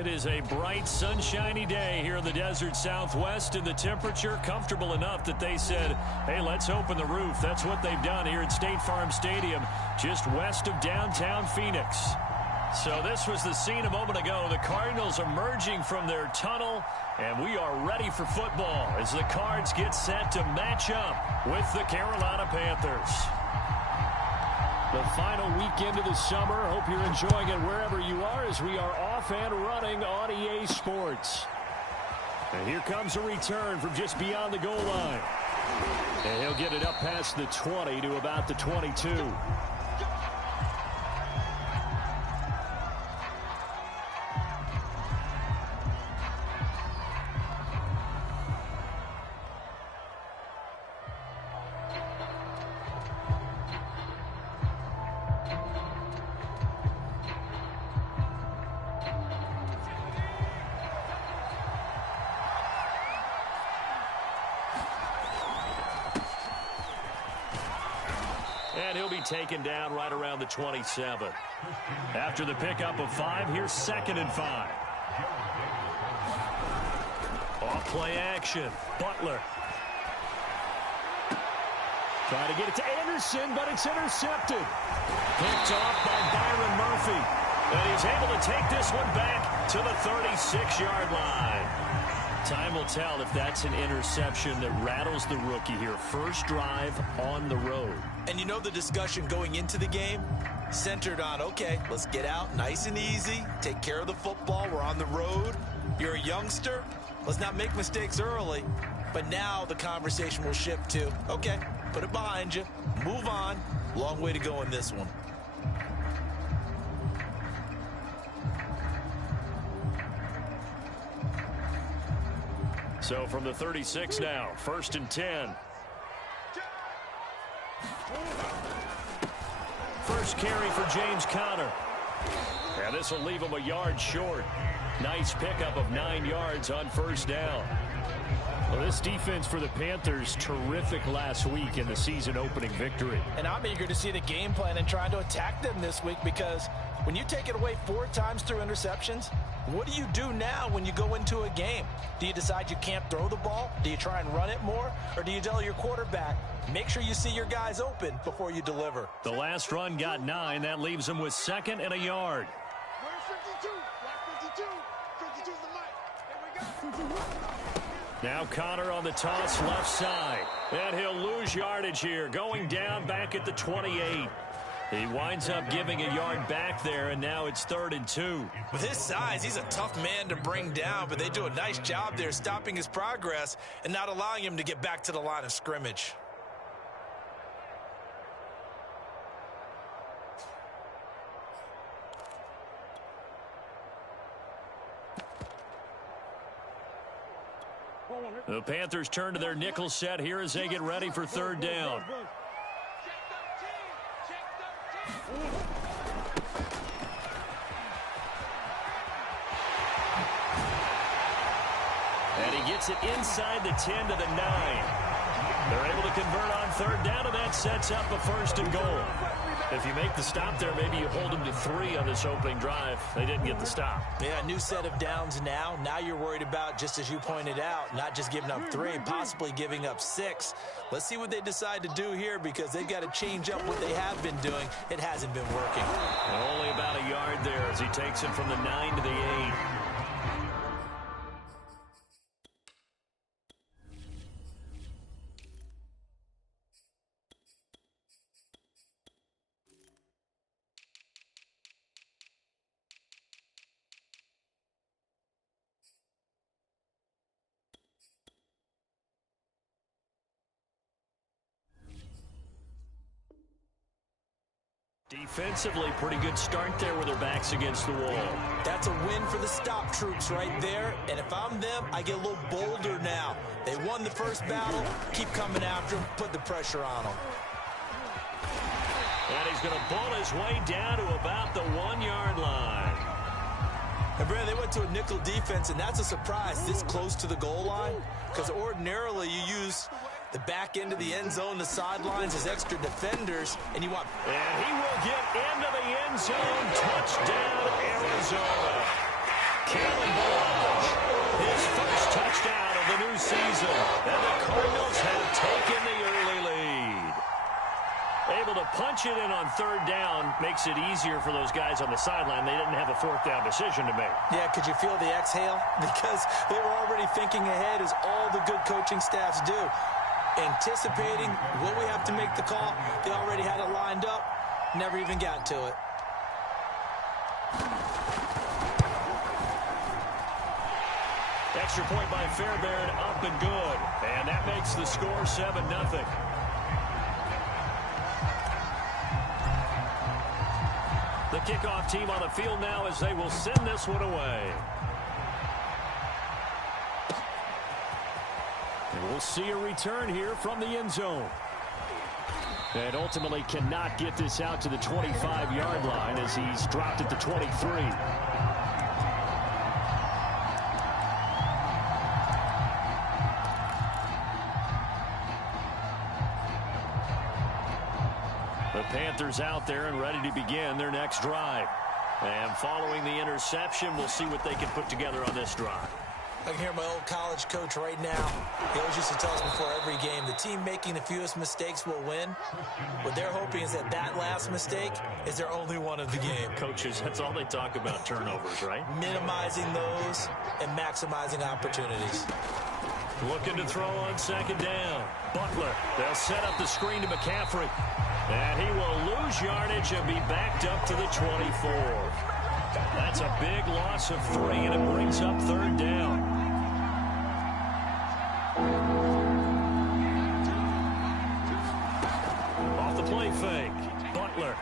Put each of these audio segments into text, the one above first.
It is a bright, sunshiny day here in the desert Southwest, and the temperature comfortable enough that they said, hey, let's open the roof. That's what they've done here at State Farm Stadium, just west of downtown Phoenix. So this was the scene a moment ago. The Cardinals emerging from their tunnel, and we are ready for football as the Cards get set to match up with the Carolina Panthers. The final weekend of the summer. Hope you're enjoying it wherever you are as we are off and running on EA Sports. And here comes a return from just beyond the goal line. And he'll get it up past the 20 to about the 22. And he'll be taken down right around the 27. After the pickup of 5, here's 2nd and 5. Off play action. Butler. Trying to get it to Anderson, but it's intercepted. Picked off by Byron Murphy. And he's able to take this one back to the 36-yard line. Time will tell if that's an interception that rattles the rookie here. First drive on the road. And you know the discussion going into the game? Centered on, okay, let's get out nice and easy, take care of the football, we're on the road. You're a youngster, let's not make mistakes early. But now the conversation will shift to, okay, put it behind you, move on. Long way to go in this one. So from the 36 now, 1st and 10. First carry for James Conner. And this will leave him a yard short. Nice pickup of 9 yards on 1st down. Well, this defense for the Panthers, terrific last week in the season-opening victory. And I'm eager to see the game plan and trying to attack them this week, because when you take it away 4 times through interceptions, what do you do now when you go into a game? Do you decide you can't throw the ball? Do you try and run it more? Or do you tell your quarterback, make sure you see your guys open before you deliver? The last run got 9. That leaves him with 2nd and a yard. Where's 52? Like 52. 52's the mic. Here we go. Now Conner on the toss left side. And he'll lose yardage here. Going down back at the 28. He winds up giving a yard back there, and now it's 3rd and 2. With his size, he's a tough man to bring down, but they do a nice job there stopping his progress and not allowing him to get back to the line of scrimmage. The Panthers turn to their nickel set here as they get ready for 3rd down. And he gets it inside the 10 to the 9. They're able to convert on 3rd down, and that sets up a 1st and goal. If you make the stop there, maybe you hold them to 3 on this opening drive. They didn't get the stop. Yeah, new set of downs now. Now you're worried about, just as you pointed out, not just giving up 3, possibly giving up 6. Let's see what they decide to do here, because they've got to change up what they have been doing. It hasn't been working. And only about a yard there as he takes it from the 9 to the 8. Defensively, pretty good start there with their backs against the wall. That's a win for the stop troops right there. And if I'm them, I get a little bolder now. They won the first battle. Keep coming after them. Put the pressure on them. And he's going to bull his way down to about the 1-yard line. And Brad, they went to a nickel defense, and that's a surprise this close to the goal line, because ordinarily you use the back end of the end zone, the sidelines as extra defenders, and you want... And he will get into the end zone. Touchdown, Arizona. Kalen Balazs, his first touchdown of the new season. And the Cardinals have taken the early lead. Able to punch it in on third down makes it easier for those guys on the sideline. They didn't have a fourth down decision to make. Yeah, could you feel the exhale? Because they were already thinking ahead, as all the good coaching staffs do. Anticipating what we have to make the call. They already had it lined up. Never even got to it. Extra point by Fairbairn, up and good. And that makes the score 7-0. The kickoff team on the field now as they will send this one away. And we'll see a return here from the end zone. And ultimately cannot get this out to the 25-yard line as he's dropped at the 23. The Panthers out there and ready to begin their next drive. And following the interception, we'll see what they can put together on this drive. I can hear my old college coach right now. He always used to tell us before every game, the team making the fewest mistakes will win. What they're hoping is that that last mistake is their only one of the game. Coaches, that's all they talk about, turnovers, right? Minimizing those and maximizing opportunities. Looking to throw on second down. Butler, they'll set up the screen to McCaffrey. And he will lose yardage and be backed up to the 24. That's a big loss of 3, and it brings up third down. Off the play fake. Butler.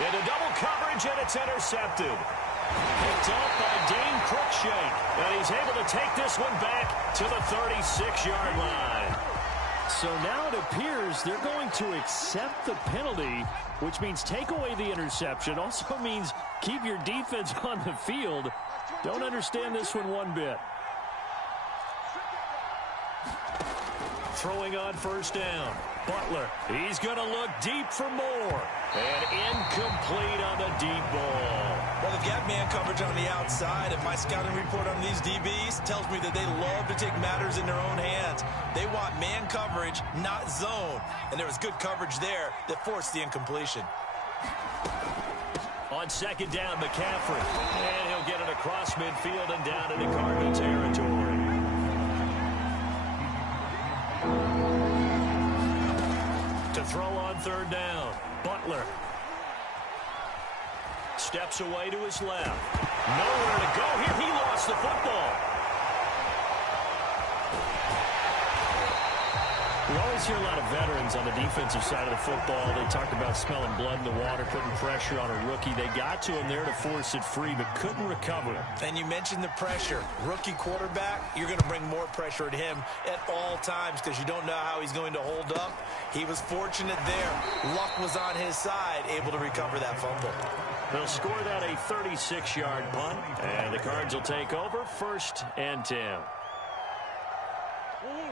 Into double coverage, and it's intercepted. Picked up by Dane Cruikshank. And he's able to take this one back to the 36-yard line. So now it appears they're going to accept the penalty, which means take away the interception. Also means keep your defense on the field. Don't understand this one bit. Throwing on first down. Butler, he's going to look deep for more. And incomplete on the deep ball. Well, they've got man coverage on the outside, and my scouting report on these DBs tells me that they love to take matters in their own hands. They want man coverage, not zone. And there was good coverage there that forced the incompletion. On second down, McCaffrey. And he'll get it across midfield and down into Cardinal territory. To throw on third down, Butler. Steps away to his left. Nowhere to go here. He lost the football. We always hear a lot of veterans on the defensive side of the football. They talked about smelling blood in the water, putting pressure on a rookie. They got to him there to force it free, but couldn't recover it. And you mentioned the pressure. Rookie quarterback, you're going to bring more pressure at him at all times because you don't know how he's going to hold up. He was fortunate there. Luck was on his side, able to recover that fumble. They'll score that a 36-yard punt, and the Cards will take over 1st and 10.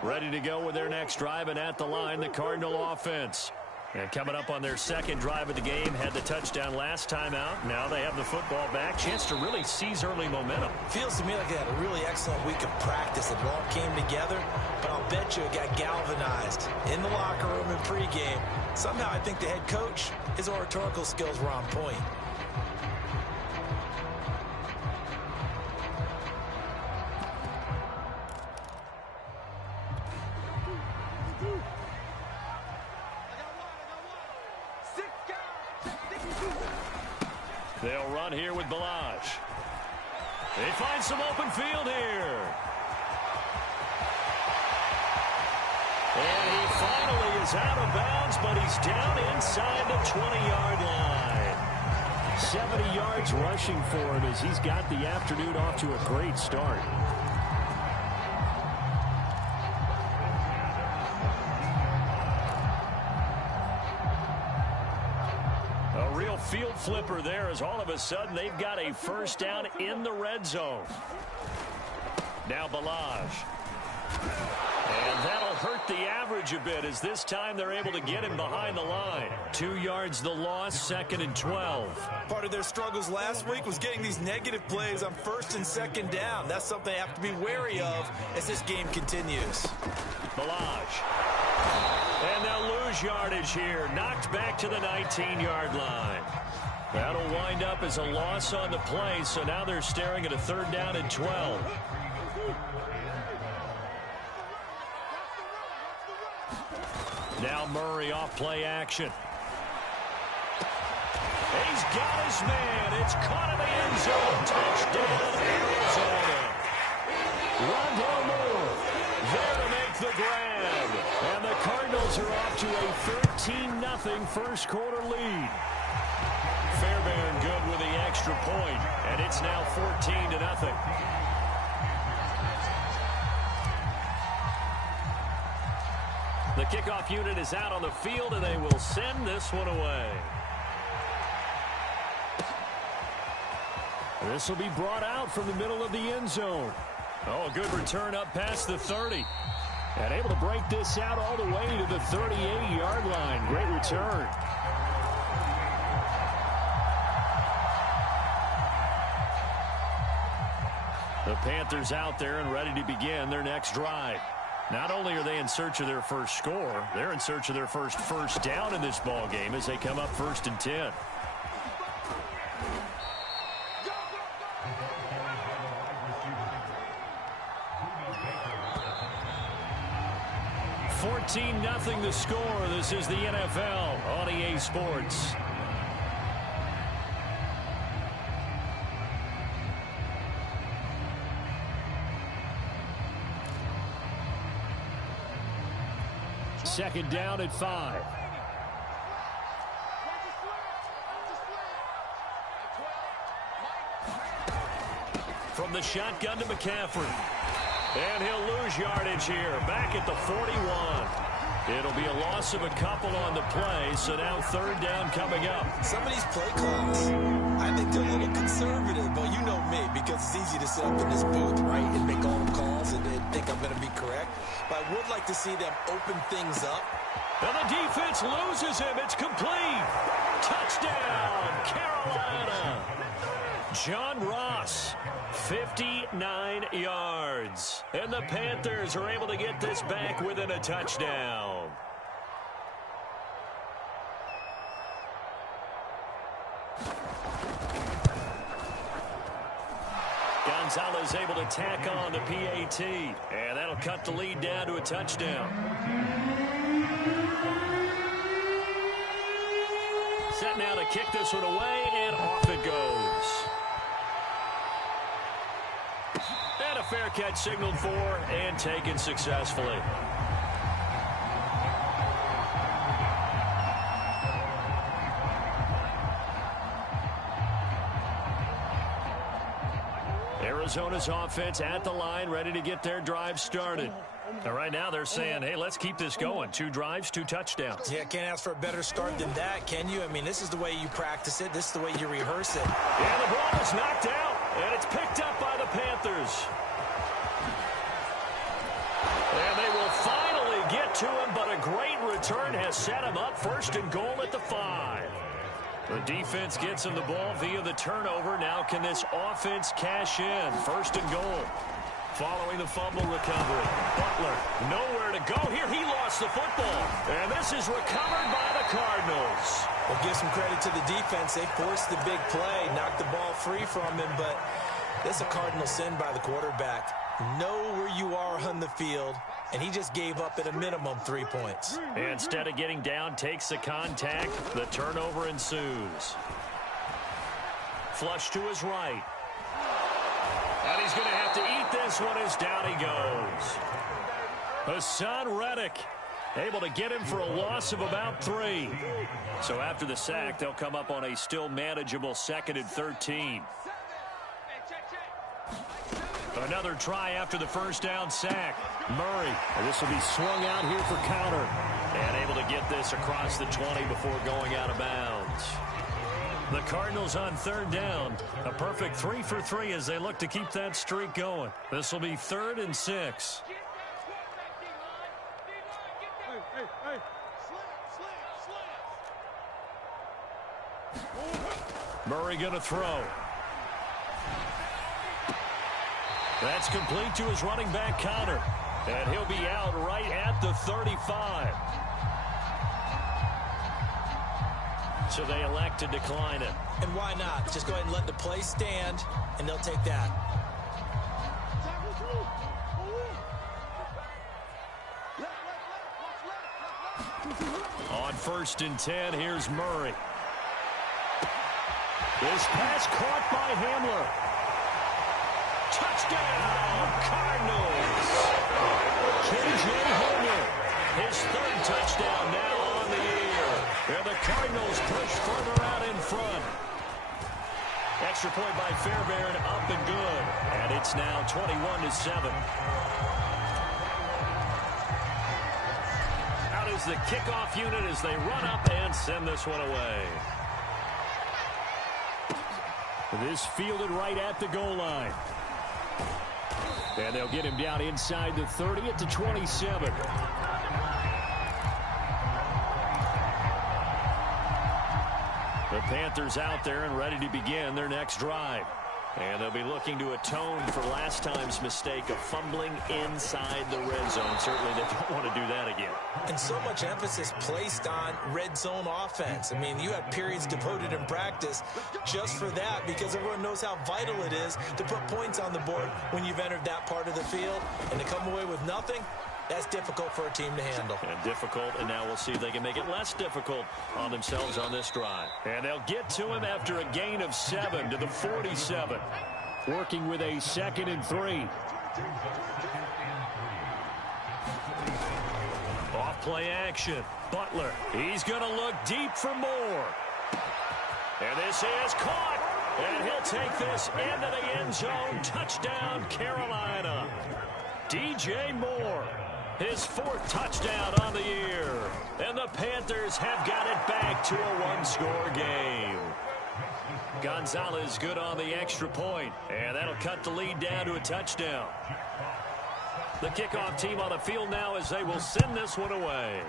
Ready to go with their next drive, and at the line, the Cardinal offense. And coming up on their second drive of the game, had the touchdown last time out. Now they have the football back. Chance to really seize early momentum. Feels to me like they had a really excellent week of practice. It all came together, but I'll bet you it got galvanized in the locker room and pregame. Somehow I think the head coach, his oratorical skills were on point. They'll run here with Balazs. They find some open field here. And he finally is out of bounds, but he's down inside the 20-yard line. 70 yards rushing for him as he's got the afternoon off to a great start. Field flipper there as all of a sudden they've got a first down in the red zone. Now Balazs. And that'll hurt the average coverage a bit as this time they're able to get him behind the line. 2 yards the loss, 2nd and 12. Part of their struggles last week was getting these negative plays on 1st and 2nd down. That's something they have to be wary of as this game continues. Balaj. And they'll lose yardage here. Knocked back to the 19-yard line. That'll wind up as a loss on the play, so now they're staring at a 3rd down and 12. Now Murray off play action. He's got his man. It's caught in the end zone. Touchdown, Arizona. Rondale Moore there to make the grab. And the Cardinals are off to a 13-0 first quarter lead. Fairbairn good with the extra point, and it's now 14-0. The kickoff unit is out on the field, and they will send this one away. This will be brought out from the middle of the end zone. Oh, a good return up past the 30. And able to break this out all the way to the 38-yard line. Great return. The Panthers out there and ready to begin their next drive. Not only are they in search of their first score, they're in search of their first down in this ball game as they come up 1st and 10. $14-0 the score. This is the NFL on EA Sports. Second down at 5. From the shotgun to McCaffrey. And he'll lose yardage here. Back at the 41. It'll be a loss of a couple on the play, so now 3rd down coming up. Some of these play calls, I think they're a little conservative, but you know me, because it's easy to sit up in this booth, right, and make all the calls and think I'm going to be correct. But I would like to see them open things up. And the defense loses him. It's complete. Touchdown, Carolina. John Ross, 59 yards. And the Panthers are able to get this back within a touchdown. Gonzalez able to tack on the PAT. And that'll cut the lead down to a touchdown. Set now to kick this one away, and off it goes. And a fair catch signaled for and taken successfully. Arizona's offense at the line, ready to get their drive started. And right now they're saying, hey, let's keep this going. 2 drives, 2 touchdowns. Yeah, can't ask for a better start than that, can you? I mean, this is the way you practice it. This is the way you rehearse it. And the ball is knocked out, and it's picked up by the Panthers. And they will finally get to him, but a great return has set him up 1st and goal at the 5. The defense gets him the ball via the turnover. Now can this offense cash in? 1st and goal. Following the fumble recovery. Butler, nowhere to go here. He lost the football. And this is recovered by the Cardinals. Well, give some credit to the defense. They forced the big play, knocked the ball free from him, but this is a Cardinal sin by the quarterback. Know where you are on the field, and he just gave up at a minimum 3 points. Instead of getting down, takes the contact. The turnover ensues. Flush to his right. And he's going to have to eat this one as down he goes. Hassan Reddick able to get him for a loss of about 3. So after the sack, they'll come up on a still manageable 2nd and 13. Another try after the 1st down sack. Murray, and this will be swung out here for counter. And able to get this across the 20 before going out of bounds. The Cardinals on 3rd down. A perfect 3 for 3 as they look to keep that streak going. This will be 3rd and 6. Hey. Slant. Murray going to throw. That's complete to his running back counter. And he'll be out right at the 35. So they elect to decline it. And why not? Just go ahead and let the play stand, and they'll take that. On 1st and 10, here's Murray. This pass caught by Hamler. Touchdown, Cardinals. KJ Hamler, his 3rd touchdown now on the year. And the Cardinals push further out in front. Extra point by Fairbairn, up and good. And it's now 21-7. Out is the kickoff unit as they run up and send this one away. This fielded right at the goal line. And they'll get him down inside the 30 at the 27. The Panthers out there and ready to begin their next drive. And they'll be looking to atone for last time's mistake of fumbling inside the red zone. Certainly they don't want to do that again. And so much emphasis placed on red zone offense. I mean, you have periods devoted in practice just for that because everyone knows how vital it is to put points on the board when you've entered that part of the field. And to come away with nothing, that's difficult for a team to handle. And difficult, and now we'll see if they can make it less difficult on themselves on this drive. And they'll get to him after a gain of 7 to the 47. Working with a 2nd and 3. Off play action. Butler. He's going to look deep for more. And this is caught. And he'll take this into the end zone. Touchdown, Carolina. DJ Moore. His 4th touchdown on the year. And the Panthers have got it back to a 1-score game. Gonzalez good on the extra point. And that'll cut the lead down to a touchdown. The kickoff team on the field now as they will send this one away.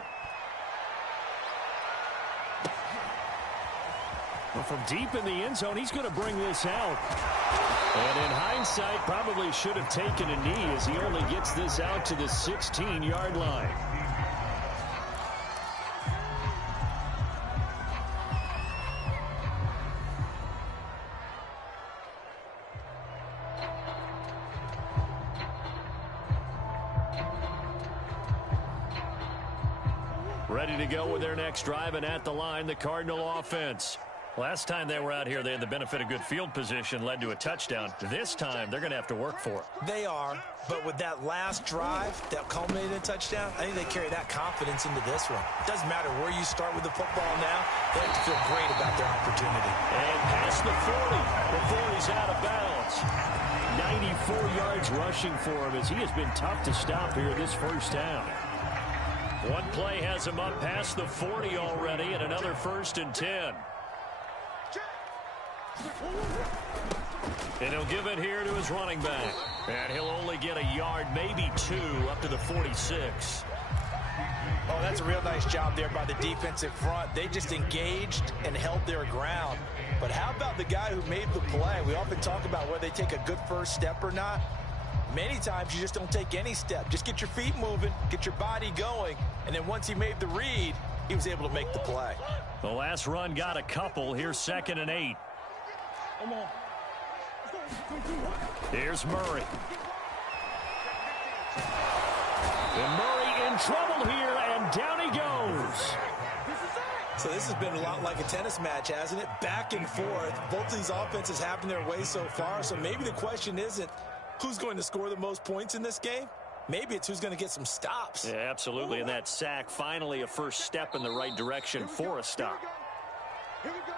Well, from deep in the end zone, he's going to bring this out. And in hindsight, probably should have taken a knee as he only gets this out to the 16-yard line. Ready to go with their next drive, and at the line, the Cardinal offense. Last time they were out here, they had the benefit of good field position, led to a touchdown. This time, they're going to have to work for it. They are, but with that last drive that culminated in a touchdown, I think they carry that confidence into this one. It doesn't matter where you start with the football now. They have to feel great about their opportunity. And past the 40 before he's out of bounds. 94 yards rushing for him as he has been tough to stop here this first half. One play has him up past the 40 already, and another 1st and 10. And he'll give it here to his running back. And he'll only get a yard, maybe 2, up to the 46. Oh, that's a real nice job there by the defensive front. They just engaged and held their ground. But how about the guy who made the play? We often talk about whether they take a good first step or not. Many times you just don't take any step. Just get your feet moving, get your body going, and then once he made the read, he was able to make the play. The last run got a couple. Here's 2nd and 8. Come on. Here's Murray. And Murray in trouble here, and down he goes. So this has been a lot like a tennis match, hasn't it? Back and forth. Both of these offenses have their way so far, so maybe the question isn't who's going to score the most points in this game. Maybe it's who's going to get some stops. Yeah, absolutely, and that sack finally a first step in the right direction for a stop. Here we go.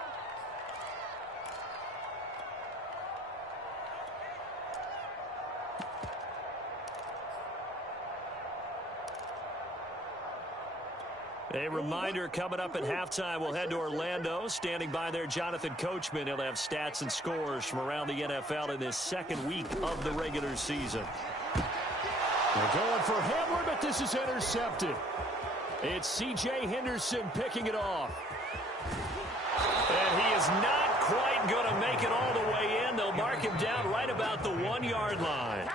A reminder coming up at halftime, we'll head to Orlando. Standing by there, Jonathan Coachman. He'll have stats and scores from around the NFL in this 2nd week of the regular season. They're going for Hamler, but this is intercepted. It's C.J. Henderson picking it off. And he is not quite going to make it all the way in. They'll mark him down right about the 1-yard line.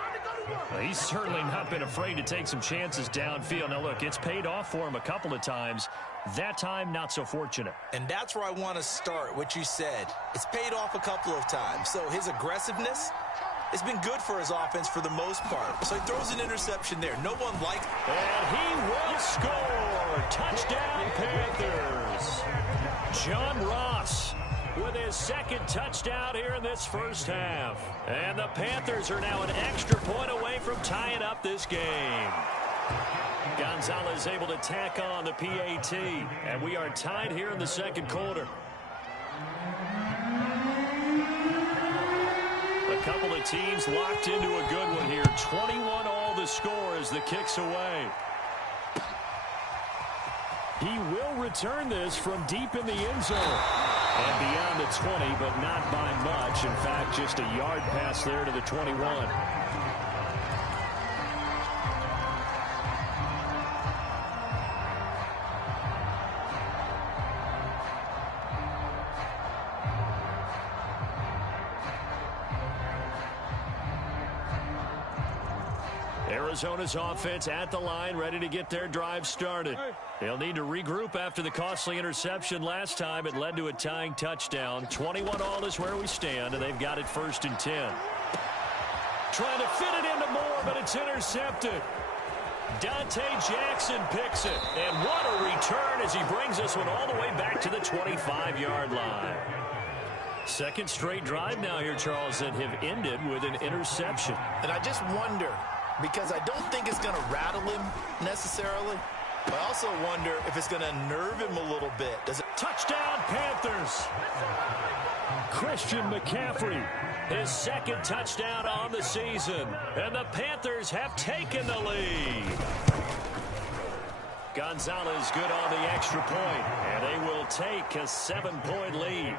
Well, he's certainly not been afraid to take some chances downfield. Now, look, it's paid off for him a couple of times. That time, not so fortunate. And that's where I want to start, what you said. It's paid off a couple of times. So his aggressiveness has been good for his offense for the most part. So he throws an interception there. No one likes it. And he will score. Touchdown, Panthers. John Ross with his second touchdown here in this first half. And the Panthers are now an extra point away from tying up this game. Gonzalez able to tack on the PAT. And we are tied here in the second quarter. A couple of teams locked into a good one here. 21 all the score as the kick's away. He will return this from deep in the end zone. And beyond the 20, but not by much. In fact, just a yard pass there to the 21. Arizona's offense at the line, ready to get their drive started. They'll need to regroup after the costly interception last time. It led to a tying touchdown. 21 all is where we stand, and they've got it 1st and 10. Trying to fit it into Moore, but it's intercepted. Dante Jackson picks it. And what a return as he brings this one all the way back to the 25-yard line. Second straight drive now here, Charles, that have ended with an interception. And I just wonder, because I don't think it's going to rattle him necessarily, but I also wonder if it's going to nerve him a little bit. Does it? Touchdown, Panthers. Christian McCaffrey, his second touchdown on the season. And the Panthers have taken the lead. Gonzalez good on the extra point, and they will take a 7-point lead.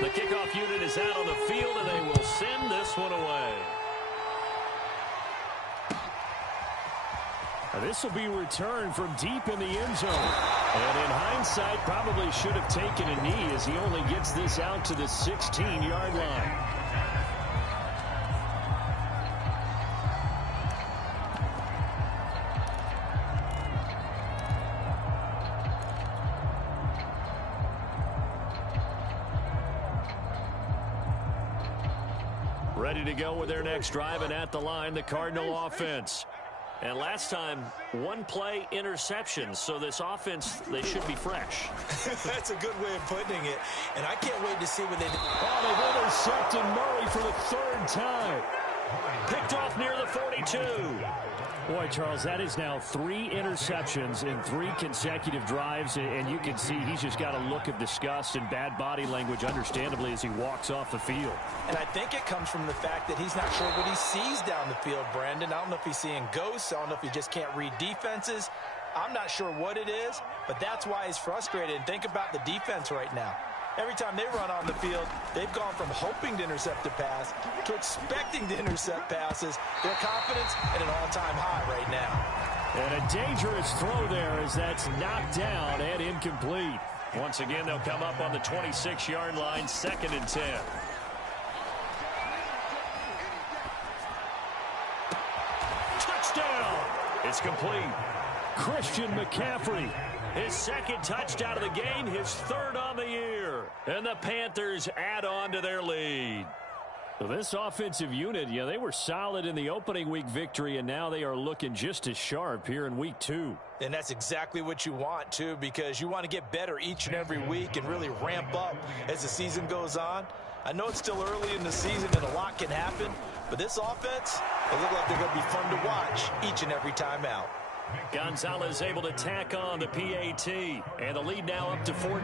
The kickoff unit is out on the field, and they will send this one away. This will be returned from deep in the end zone. And in hindsight, probably should have taken a knee as he only gets this out to the 16-yard line. Ready to go with their next drive, and at the line, the Cardinal offense. And last time, one play interception, so this offense, they should be fresh. That's a good way of putting it, and I can't wait to see what they do. Oh, they've intercepted Murray for the 3rd time. Picked off near the 42. Boy, Charles, that is now 3 interceptions in 3 consecutive drives, and you can see he's just got a look of disgust and bad body language, understandably, as he walks off the field. And I think it comes from the fact that he's not sure what he sees down the field, Brandon. I don't know if he's seeing ghosts. I don't know if he just can't read defenses. I'm not sure what it is, but that's why he's frustrated. And think about the defense right now. Every time they run on the field, they've gone from hoping to intercept a pass to expecting to intercept passes. Their confidence at an all-time high right now. And a dangerous throw there as that's knocked down and incomplete. Once again, they'll come up on the 26-yard line, 2nd and 10. Touchdown! It's complete. Christian McCaffrey, his 2nd touchdown of the game, his 3rd on the year. And the Panthers add on to their lead. Well, this offensive unit, they were solid in the opening week victory, and now they are looking just as sharp here in week 2. And that's exactly what you want, too, because you want to get better each and every week and really ramp up as the season goes on. I know it's still early in the season and a lot can happen, but this offense, they look like they're going to be fun to watch each and every time out. Gonzalez able to tack on the PAT, and the lead now up to 14.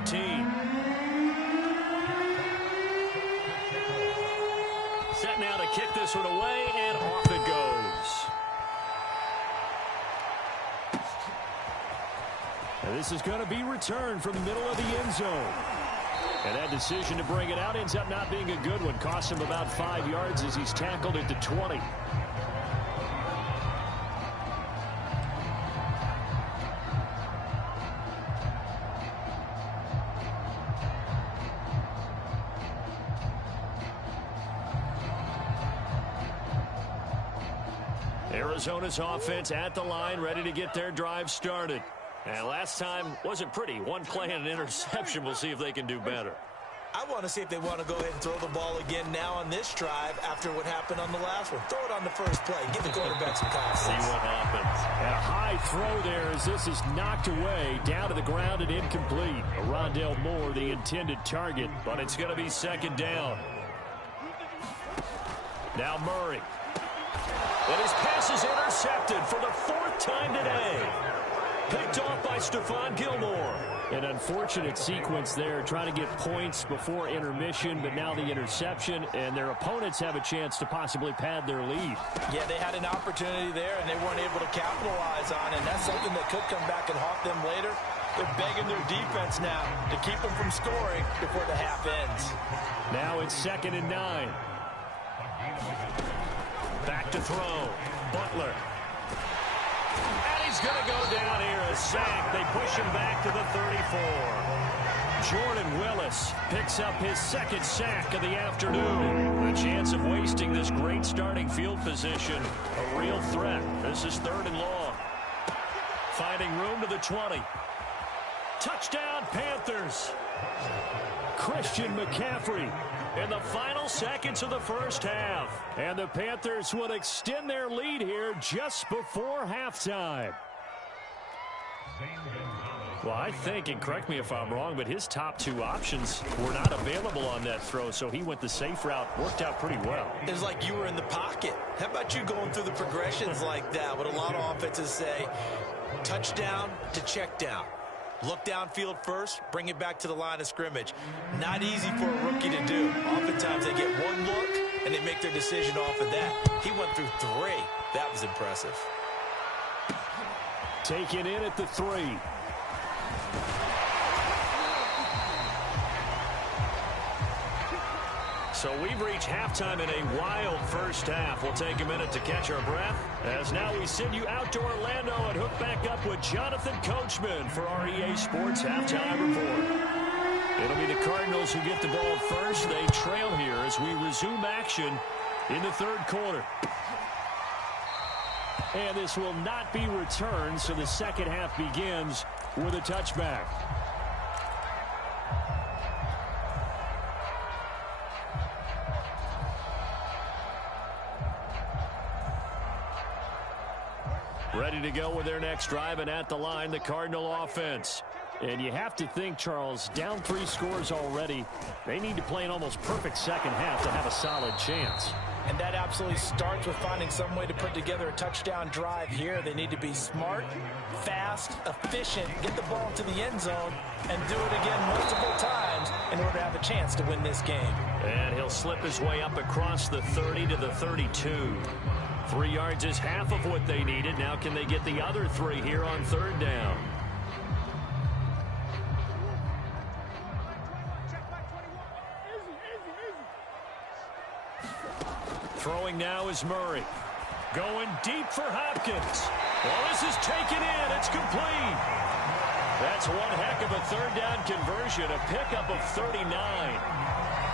Set now to kick this one away, and off it goes. And this is going to be returned from the middle of the end zone. And that decision to bring it out ends up not being a good one. Costs him about 5 yards as he's tackled at the 20. Arizona's offense at the line, ready to get their drive started. And last time wasn't pretty. One play and an interception. We'll see if they can do better. I want to see if they want to go ahead and throw the ball again now on this drive after what happened on the last one. Throw it on the first play. Give the quarterback some confidence. See what happens. And a high throw there as this is knocked away, down to the ground and incomplete. Rondell Moore, the intended target, but it's going to be second down. Now Murray. And his pass is intercepted for the 4th time today. Picked off by Stephon Gilmore. An unfortunate sequence there, trying to get points before intermission, but now the interception, and their opponents have a chance to possibly pad their lead. Yeah, they had an opportunity there, and they weren't able to capitalize on it, and that's something that could come back and haunt them later. They're begging their defense now to keep them from scoring before the half ends. Now it's 2nd and 9. Back to throw. Butler. And he's going to go down here. A sack. They push him back to the 34. Jordan Willis picks up his 2nd sack of the afternoon. The chance of wasting this great starting field position. A real threat. This is 3rd and long. Finding room to the 20. Touchdown, Panthers. Christian McCaffrey in the final seconds of the first half. And the Panthers will extend their lead here just before halftime. Well, I think, and correct me if I'm wrong, but his top 2 options were not available on that throw, so he went the safe route. Worked out pretty well. It's like you were in the pocket. How about you going through the progressions like that? What a lot of offenses say, touchdown to check down. Look downfield first, bring it back to the line of scrimmage. Not easy for a rookie to do. Oftentimes they get one look, and they make their decision off of that. He went through 3. That was impressive. Taken in at the 3. So we've reached halftime in a wild first half. We'll take a minute to catch our breath, as now we send you out to Orlando and hook back up with Jonathan Coachman for our EA Sports Halftime Report. It'll be the Cardinals who get the ball first. They trail here as we resume action in the 3rd quarter. And this will not be returned, so the second half begins with a touchback. Ready to go with their next drive, and at the line, the Cardinal offense. And you have to think, Charles, down 3 scores already. They need to play an almost perfect second half to have a solid chance. And that absolutely starts with finding some way to put together a touchdown drive here. They need to be smart, fast, efficient, get the ball to the end zone, and do it again multiple times in order to have a chance to win this game. And he'll slip his way up across the 30 to the 32. 3 yards is half of what they needed. Now can they get the other 3 here on 3rd down? Throwing now is Murray. Going deep for Hopkins. Well, this is taken in. It's complete. That's one heck of a 3rd down conversion. A pickup of 39.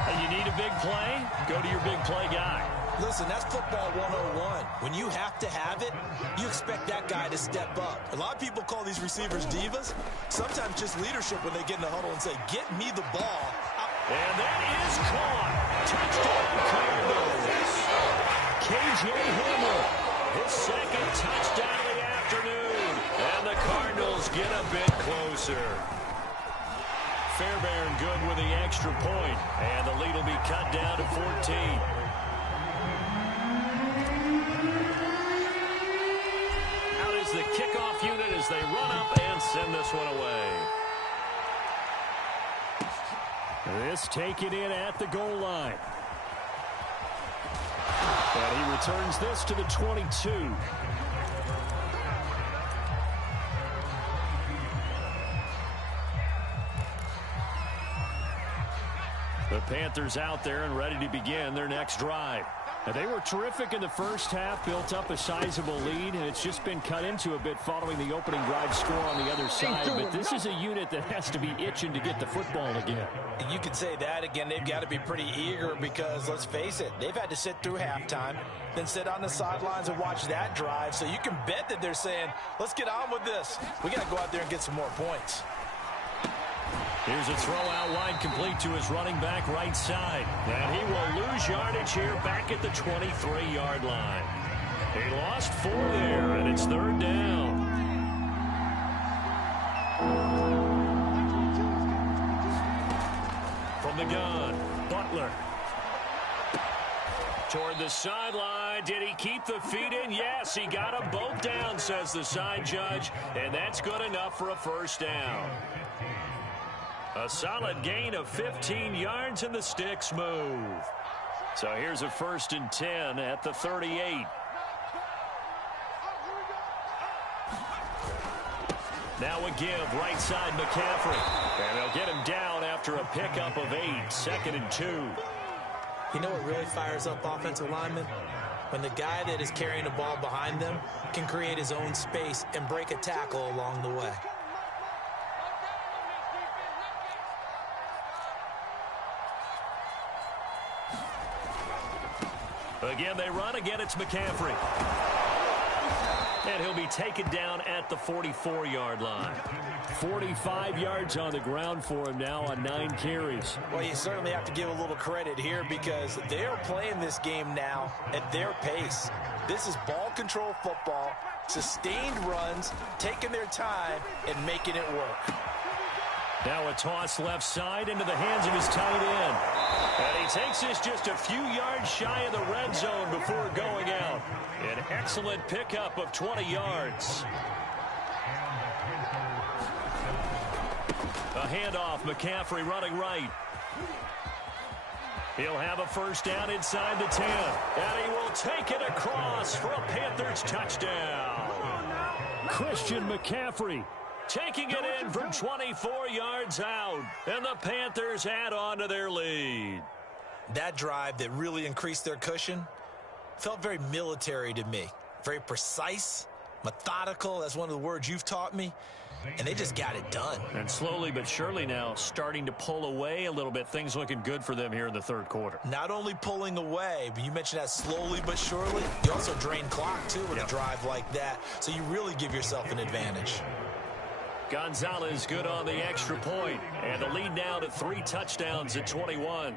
And you need a big play? Go to your big play guy. Listen, that's football 101. When you have to have it, you expect that guy to step up. A lot of people call these receivers divas. Sometimes just leadership when they get in the huddle and say, get me the ball. And that is caught. Touchdown, Cardinals. K.J. Hamler, his 2nd touchdown of the afternoon. And the Cardinals get a bit closer. Fairbairn good with the extra point. And the lead will be cut down to 14. The kickoff unit as they run up and send this one away. This taken in at the goal line. And he returns this to the 22. Panthers out there and ready to begin their next drive. Now, they were terrific in the first half, built up a sizable lead, and it's just been cut into a bit following the opening drive score on the other side. But this is a unit that has to be itching to get the football again. You could say that again. They've got to be pretty eager because, let's face it, they've had to sit through halftime, then sit on the sidelines and watch that drive. So you can bet that they're saying, let's get on with this. We got to go out there and get some more points. Here's a throw out wide, complete to his running back right side. And he will lose yardage here back at the 23-yard line. He lost 4 there, and it's 3rd down. From the gun, Butler. Toward the sideline. Did he keep the feet in? Yes, he got them both down, says the side judge. And that's good enough for a 1st down. A solid gain of 15 yards, and the sticks move. So here's a 1st and 10 at the 38. Now a give, right side McCaffrey. And they'll get him down after a pickup of 8, 2nd and 2. You know what really fires up offensive linemen? When the guy that is carrying the ball behind them can create his own space and break a tackle along the way. Again, they run. Again, it's McCaffrey. And he'll be taken down at the 44-yard line. 45 yards on the ground for him now on 9 carries. Well, you certainly have to give a little credit here because they are playing this game now at their pace. This is ball control football, sustained runs, taking their time, and making it work. Now a toss left side into the hands of his tight end. And he takes this just a few yards shy of the red zone before going out. An excellent pickup of 20 yards. A handoff, McCaffrey running right. He'll have a 1st down inside the 10. And he will take it across for a Panthers touchdown. Christian McCaffrey taking it in from 24 yards out. And the Panthers add on to their lead. That drive that really increased their cushion felt very military to me. Very precise, methodical. That's one of the words you've taught me. And they just got it done. And slowly but surely now starting to pull away a little bit. Things looking good for them here in the 3rd quarter. Not only pulling away, but you mentioned that slowly but surely. You also drain clock, too, with a drive like that. So you really give yourself an advantage. Gonzalez good on the extra point. And the lead now to 3 touchdowns at 21.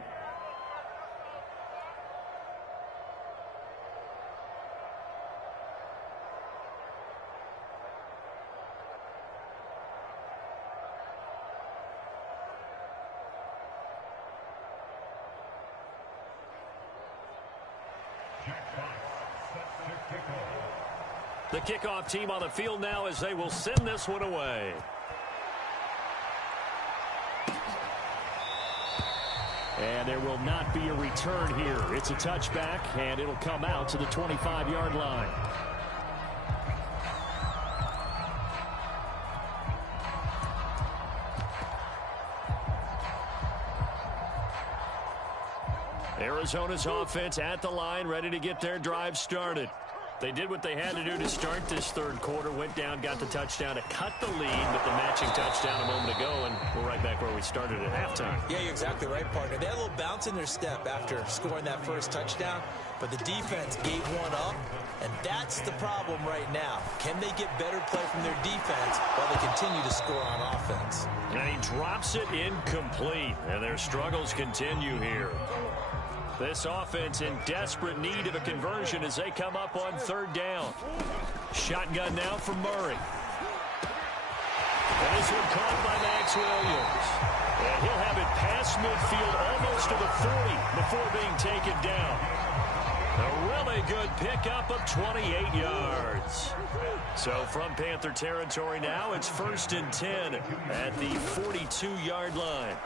The kickoff team on the field now as they will send this one away. And there will not be a return here. It's a touchback, and it'll come out to the 25-yard line. Arizona's offense at the line, ready to get their drive started. They did what they had to do to start this 3rd quarter, went down, got the touchdown to cut the lead with the matching touchdown a moment ago, and we're right back where we started at halftime. Yeah, you're exactly right, partner. They had a little bounce in their step after scoring that 1st touchdown, but the defense gave one up, and that's the problem right now. Can they get better play from their defense while they continue to score on offense? And he drops it incomplete, and their struggles continue here. This offense in desperate need of a conversion as they come up on 3rd down. Shotgun now from Murray. And this one caught by Max Williams. And he'll have it past midfield almost to the 40 before being taken down. A really good pickup of 28 yards. So from Panther territory now, it's 1st and 10 at the 42-yard line.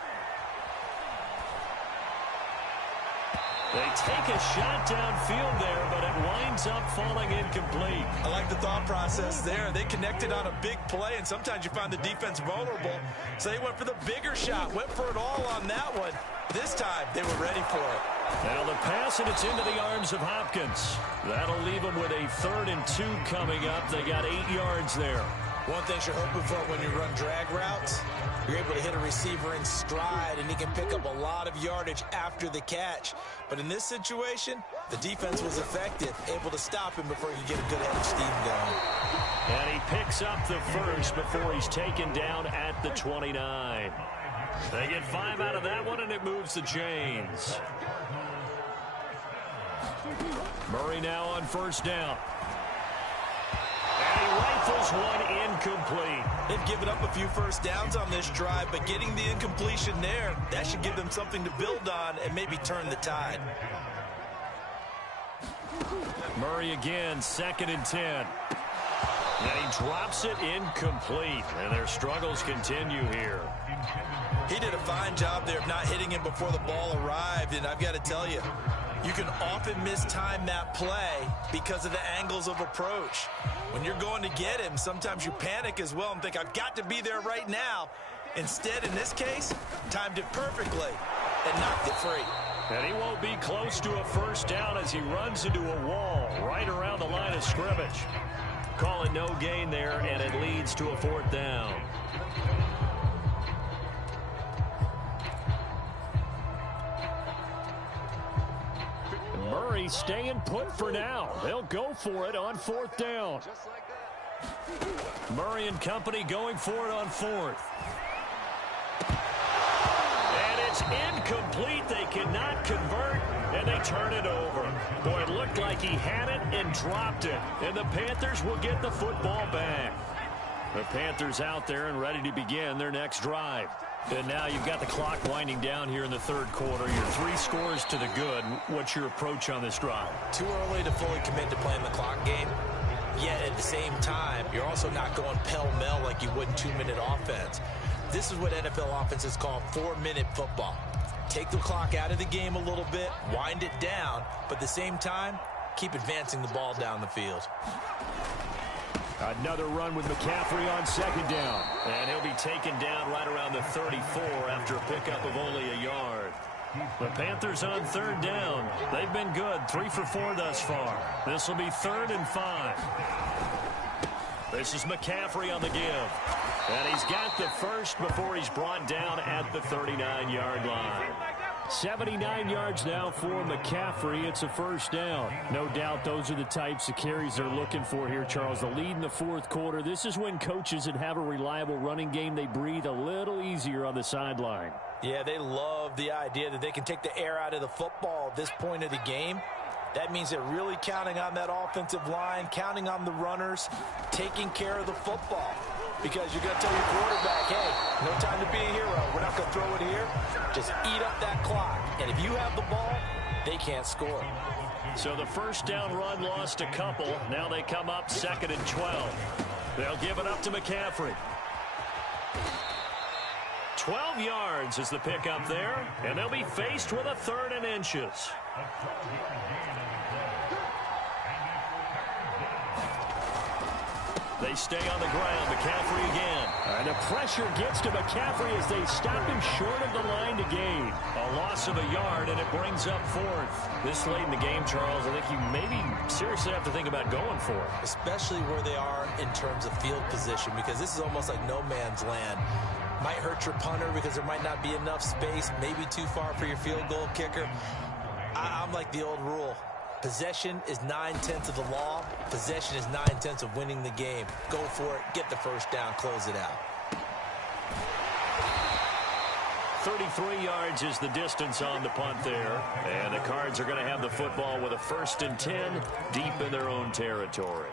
They take a shot downfield there, but it winds up falling incomplete. I like the thought process there. They connected on a big play, and sometimes you find the defense vulnerable. So they went for the bigger shot, went for it all on that one. This time, they were ready for it. Now the pass, and it's into the arms of Hopkins. That'll leave them with a 3rd and 2 coming up. They got 8 yards there. One thing you're hoping for when you run drag routes, you're able to hit a receiver in stride, and he can pick up a lot of yardage after the catch. But in this situation, the defense was effective, able to stop him before he could get a good head of steam going. And he picks up the first before he's taken down at the 29. They get 5 out of that one, and it moves the chains. Murray now on 1st down. And he rifles one incomplete. They've given up a few first downs on this drive, but getting the incompletion there, that should give them something to build on and maybe turn the tide. Murray again, 2nd and 10. And he drops it incomplete, and their struggles continue here. He did a fine job there of not hitting him before the ball arrived, and I've got to tell you, you can often mistime that play because of the angles of approach. When you're going to get him, sometimes you panic as well and think, I've got to be there right now. Instead, in this case, timed it perfectly and knocked it free. And he won't be close to a 1st down as he runs into a wall right around the line of scrimmage. Call it no gain there, and it leads to a 4th down. Murray staying put for now. They'll go for it on 4th down. Murray and company going for it on 4th. And it's incomplete. They cannot convert, and they turn it over. Boy, it looked like he had it and dropped it. And the Panthers will get the football back. The Panthers out there and ready to begin their next drive. And now you've got the clock winding down here in the 3rd quarter. You're 3 scores to the good. What's your approach on this drive? Too early to fully commit to playing the clock game. Yet at the same time, you're also not going pell-mell like you would in 2-minute offense. This is what NFL offenses call 4-minute football. Take the clock out of the game a little bit, wind it down, but at the same time, keep advancing the ball down the field. Another run with McCaffrey on 2nd down. And he'll be taken down right around the 34 after a pickup of only a yard. The Panthers on 3rd down. They've been good, 3 for 4 thus far. This will be 3rd and 5. This is McCaffrey on the give. And he's got the first before he's brought down at the 39-yard line. 79 yards now for McCaffrey. It's a 1st down. No doubt those are the types of carries they're looking for here, Charles. The lead in the 4th quarter. This is when coaches that have a reliable running game, they breathe a little easier on the sideline. Yeah, they love the idea that they can take the air out of the football at this point of the game. That means they're really counting on that offensive line, counting on the runners, taking care of the football. Because you're going to tell your quarterback, hey, no time to be a hero. We're not going to throw it here. Just eat up that clock. And if you have the ball, they can't score. So the 1st down run lost a couple. Now they come up 2nd and 12. They'll give it up to McCaffrey. 12 yards is the pickup there. And they'll be faced with a 3rd and inches. They stay on the ground. McCaffrey again. And the pressure gets to McCaffrey as they stop him short of the line to gain. A loss of a yard, and it brings up 4th. This late in the game, Charles, I think you maybe seriously have to think about going for it. Especially where they are in terms of field position, because this is almost like no man's land. Might hurt your punter because there might not be enough space, maybe too far for your field goal kicker. I'm like the old rule. Possession is 9/10 of the law. Possession is 9/10 of winning the game. Go for it. Get the 1st down. Close it out. 33 yards is the distance on the punt there. And the Cards are going to have the football with a 1st and 10 deep in their own territory.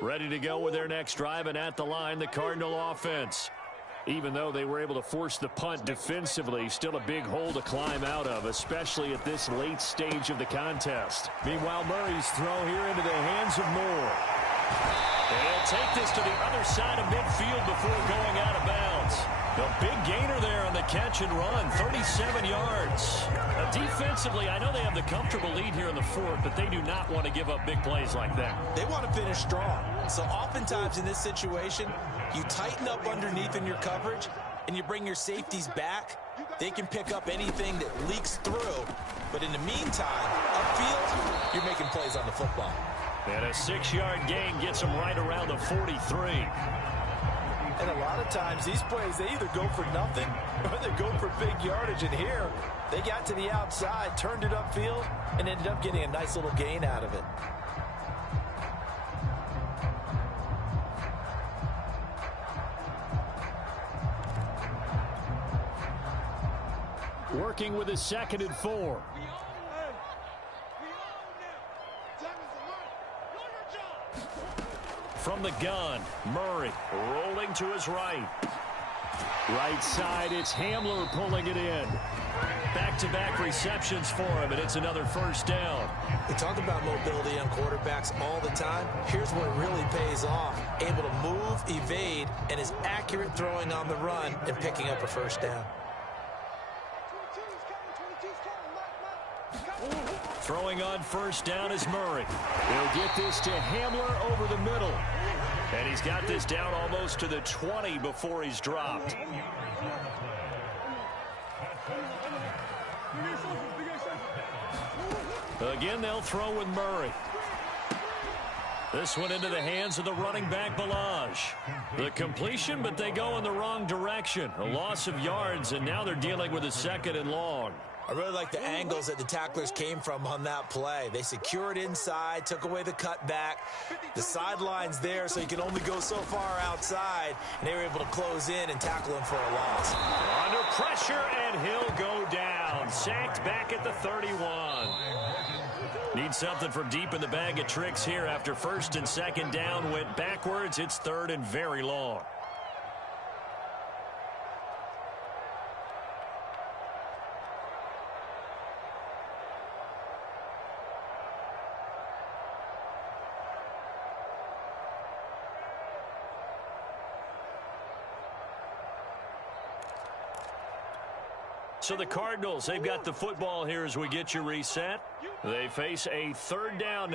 Ready to go with their next drive, and at the line, the Cardinal offense. Even though they were able to force the punt defensively, still a big hole to climb out of, especially at this late stage of the contest. Meanwhile, Murray's throw here into the hands of Moore. And he'll take this to the other side of midfield before going out of bounds. The big gainer there on the catch and run, 37 yards. Defensively, I know they have the comfortable lead here in the 4th, but they do not want to give up big plays like that. They want to finish strong. So oftentimes in this situation, you tighten up underneath in your coverage, and you bring your safeties back. They can pick up anything that leaks through. But in the meantime, upfield, you're making plays on the football. And a 6-yard gain gets them right around the 43. And a lot of times, these plays, they either go for nothing or they go for big yardage. And here, they got to the outside, turned it upfield, and ended up getting a nice little gain out of it. Working with a 2nd and 4. From the gun, Murray rolling to his right. Right side, it's Hamler pulling it in. Back-to-back receptions for him, and it's another first down. We talk about mobility on quarterbacks all the time. Here's where it really pays off. Able to move, evade, and is accurate throwing on the run and picking up a first down. Throwing on first down is Murray. He'll get this to Hamler over the middle. And he's got this down almost to the 20 before he's dropped. Again, they'll throw with Murray. This one into the hands of the running back, Balaj. The completion, but they go in the wrong direction. A loss of yards, and now they're dealing with a 2nd and long. I really like the angles that the tacklers came from on that play. They secured inside, took away the cutback. The sideline's there, so you can only go so far outside, and they were able to close in and tackle him for a loss. Under pressure, and he'll go down. Sacked back at the 31. Need something from deep in the bag of tricks here after 1st and 2nd down. Went backwards. It's 3rd and very long. So the Cardinals, they've got the football here as we get you reset. They face a 3rd down